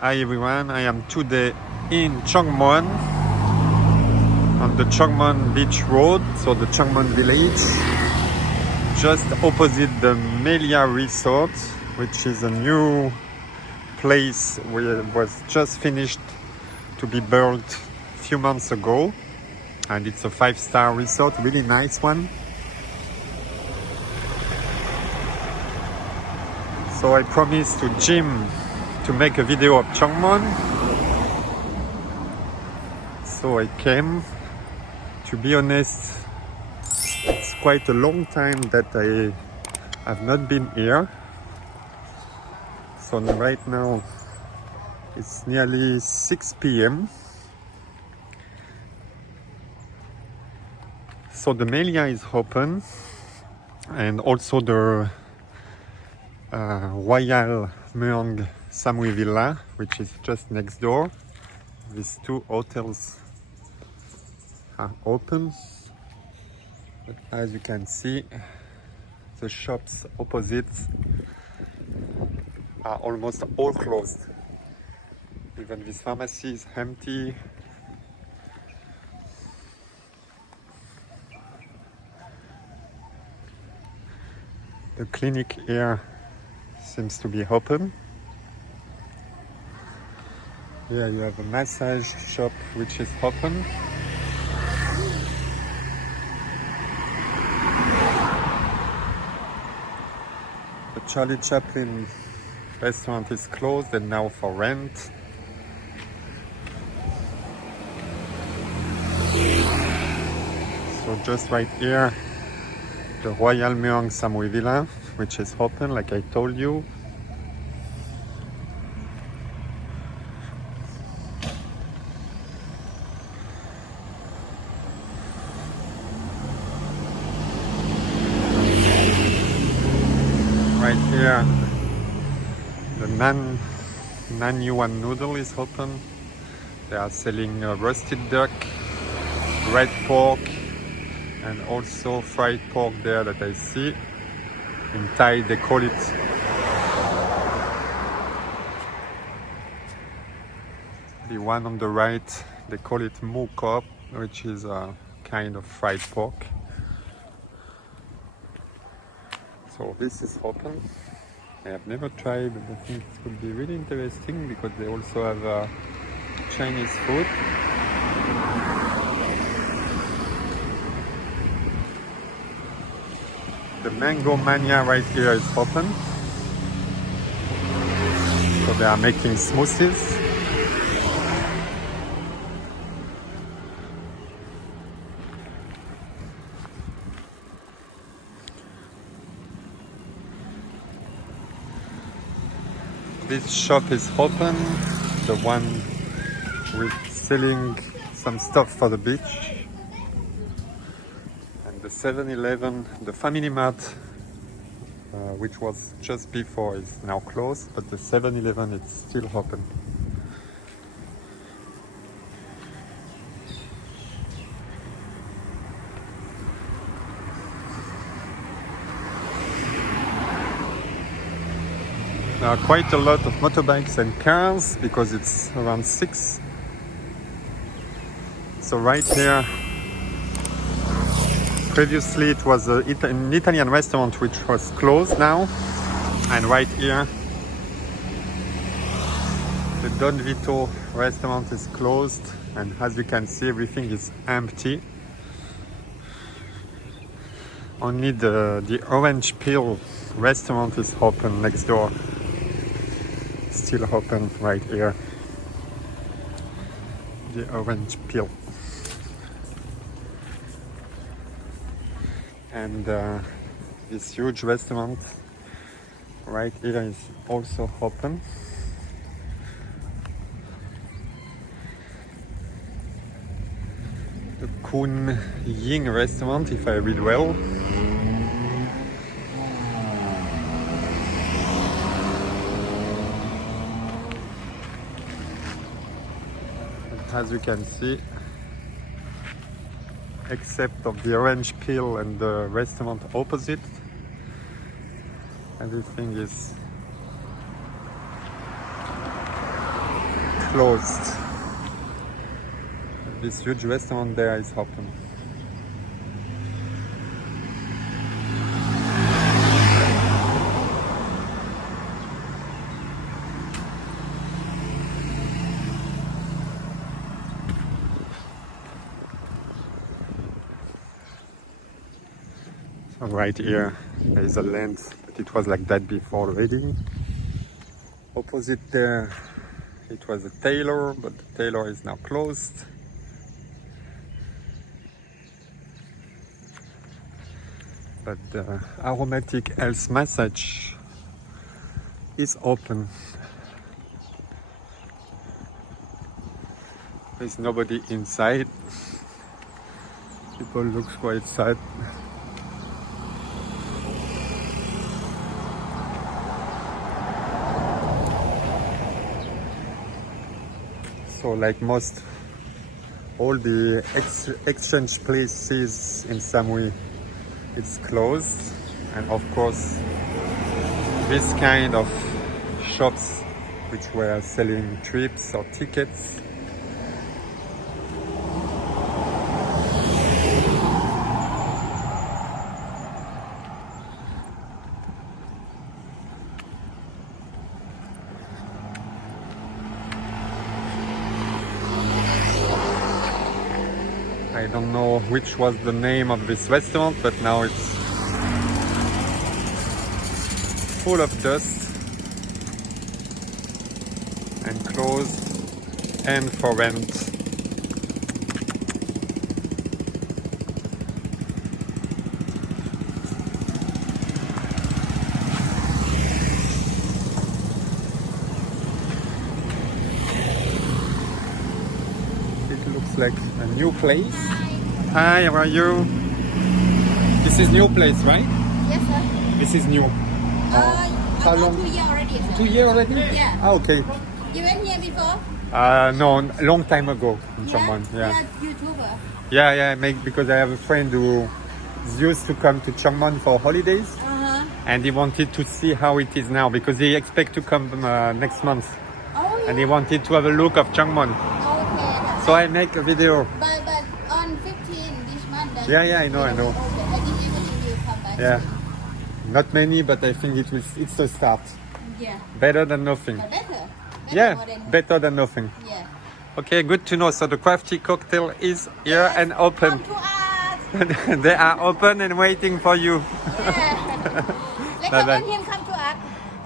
Hi everyone, I am today in Choeng Mon on the Choeng Mon Beach Road, so the Choeng Mon village, just opposite the MELIA Resort, which is a new place where it was just finished to be built a few months ago, and it's a 5-star resort, really nice one. So I promised to Jim to make a video of Choeng Mon, so I came. To be honest, it's quite a long time that I have not been here. So right now it's nearly 6 p.m. So the MELIA is open, and also the Royal Muang Samui Villa, which is just next door. These two hotels are open, but as you can see, the shops opposite are almost all closed. Even this pharmacy is empty. The clinic here seems to be open. Here you have a massage shop which is open. The Charlie Chaplin restaurant is closed and now for rent. So just right here, the Royal Muang Samui Villa, which is open like I told you. Right here, the Nan Yuan noodle is open. They are selling roasted duck, red pork, and also fried pork there that I see. In Thai they call it the one on the right, they call it mu kop, which is a kind of fried pork. So this is open. I have never tried, but I think it could be really interesting because they also have Chinese food. The Mango Mania right here is open. So they are making smoothies. This shop is open, the one with selling some stuff for the beach. And the 7-Eleven, the Family Mart, which was just before, is now closed, but the 7-Eleven is still open. There are quite a lot of motorbikes and cars because it's around 6. So right here, previously it was an Italian restaurant which was closed now. And right here, the Don Vito restaurant is closed. And as you can see, everything is empty. Only the Orange Peel restaurant is open next door. Still open right here. The Orange Peel. And this huge restaurant right here is also open. The Khun Yak Restaurant, if I read well. As you can see, except of the Orange Peel and the restaurant opposite, everything is closed. This huge restaurant there is open. So right here there is a land, but it was like that before already. Opposite there it was a tailor, but the tailor is now closed. But the Aromatic health massage is open. There's nobody inside. People look quite sad. So like most, all the exchange places in Samui, it's closed. And of course, this kind of shops which were selling trips or tickets, I don't know which was the name of this restaurant, but now it's full of dust and closed and for rent. It looks like a new place. Hi, how are you? This is new place, right? Yes, sir. This is new. How long? 2 years already, sir. 2 years already? Yeah. Ah, okay. You went here before? No, a long time ago in Choeng Yeah. Mon. YouTuber. Yeah, because I have a friend who used to come to Choeng Mon for holidays, and he wanted to see how it is now because he expect to come next month, Oh, yeah. and he wanted to have a look of Choeng Mon. Okay. So I make a video. But on 15 this month. Yeah, I know. Okay. I didn't even think you come back. Yeah, not many, but I think it's a start. Yeah. Better than nothing. But better. Yeah, more than- better than nothing. Yeah. Okay, good to know. So the Crafty Cocktail is here and open. Come to us. They are open and waiting for you. Yeah. Bye-bye. Recommend him come to us.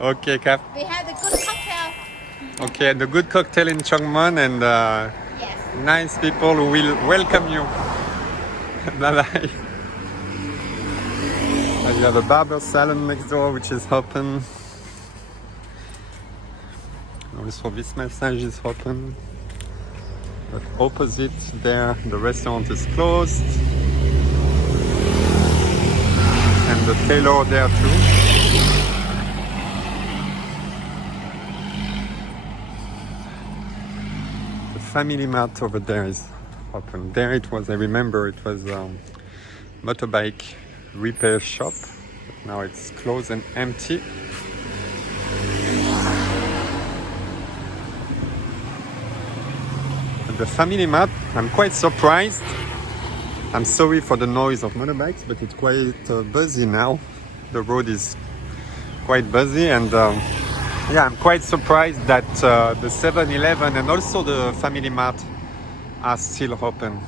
Okay, Cap. We have the good cocktail. Okay, the good cocktail in Choeng Mon and Yes. nice people who will welcome you. Bye-bye. And you have a barber salon next door which is open. Also this massage is open. But opposite there the restaurant is closed. And the tailor there too. The Family Mart over there is open. There it was, I remember it was motorbike repair shop. But now it's closed and empty. At the Family Mart, I'm quite surprised. I'm sorry for the noise of motorbikes, but it's quite busy now. The road is quite busy, and yeah, I'm quite surprised that the 7-Eleven and also the Family Mart are still open.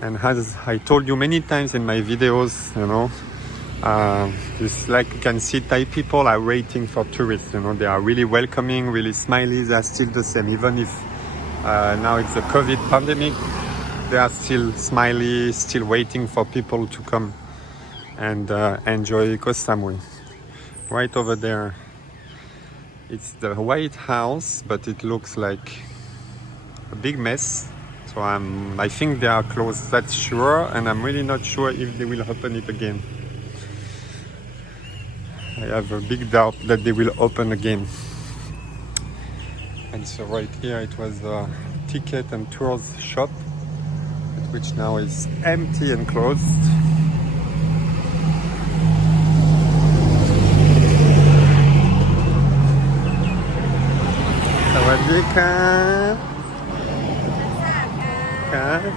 And as I told you many times in my videos, you know, it's like you can see Thai people are waiting for tourists, you know, they are really welcoming, really smiley, they are still the same, even if now it's a COVID pandemic, they are still smiley, still waiting for people to come and enjoy Koh Samui. Right over there, it's the White House, but it looks like a big mess. So I think they are closed, that's sure, and I'm really not sure if they will open it again. I have a big doubt that they will open again. And so right here it was a ticket and tours shop, which now is empty and closed. ครับครับ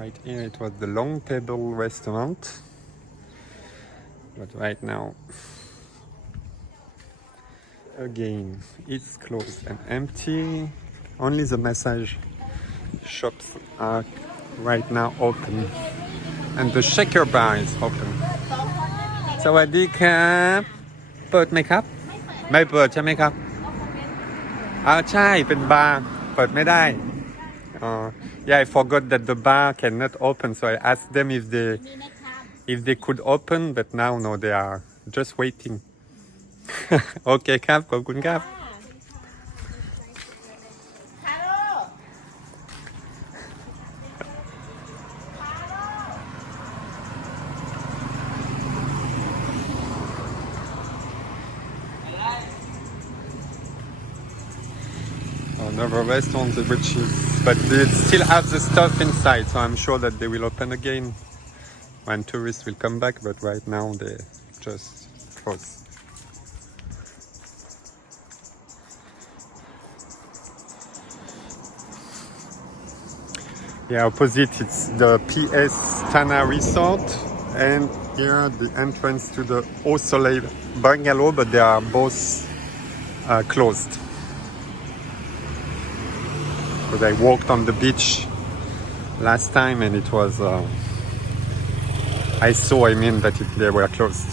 Right here it was the long table restaurant, but right now again it's closed and empty. Only the massage shops are right now open and the shaker bar is open. สวัสดีครับเปิดไหมครับไม่เปิดใช่ไหมครับใช่เป็นบาร์เปิดไม่ได้ yeah, I forgot that the bar cannot open, so I asked them if they could open, but now no, they are just waiting. โอเคครับขอบคุณครับ Another restaurant which is, but they still have the stuff inside, so I'm sure that they will open again when tourists will come back, but right now they just close. Yeah, opposite it's the PS Thana Resort, and here the entrance to the Au Soleil bungalow, but they are both closed. Because I walked on the beach last time and it was that they were closed.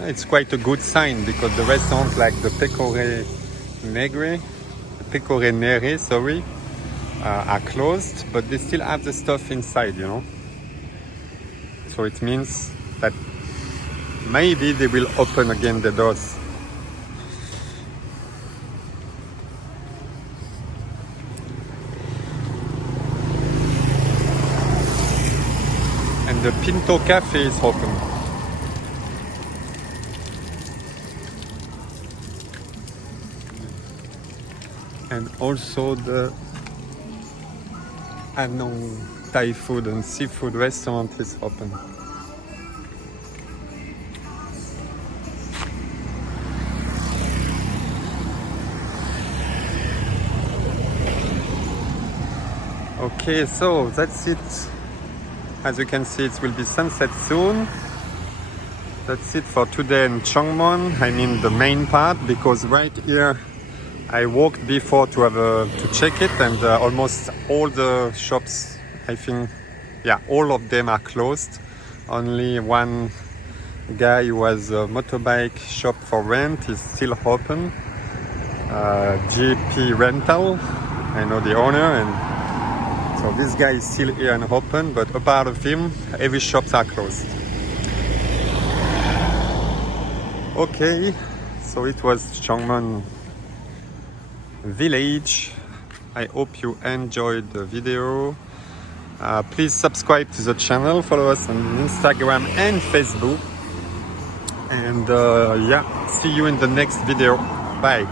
It's quite a good sign because the restaurants like the Pecore Nere, sorry, are closed, but they still have the stuff inside, you know. So it means that maybe they will open again the doors. And the Pinto Cafe is open. And also the Anong Thai food and seafood restaurant is open. Okay, so that's it. As you can see, it will be sunset soon. That's it for today in Choeng Mon. I mean the main part, because right here I walked before to check it, and almost all the shops, I think, yeah, all of them are closed. Only one guy who has a motorbike shop for rent is still open. GP Rental, I know the owner, and so this guy is still here and open, but apart of him, every shops are closed. Okay, so it was Choeng Mon village. I hope you enjoyed the video. Please subscribe to the channel, follow us on Instagram and Facebook, and yeah, see you in the next video. Bye.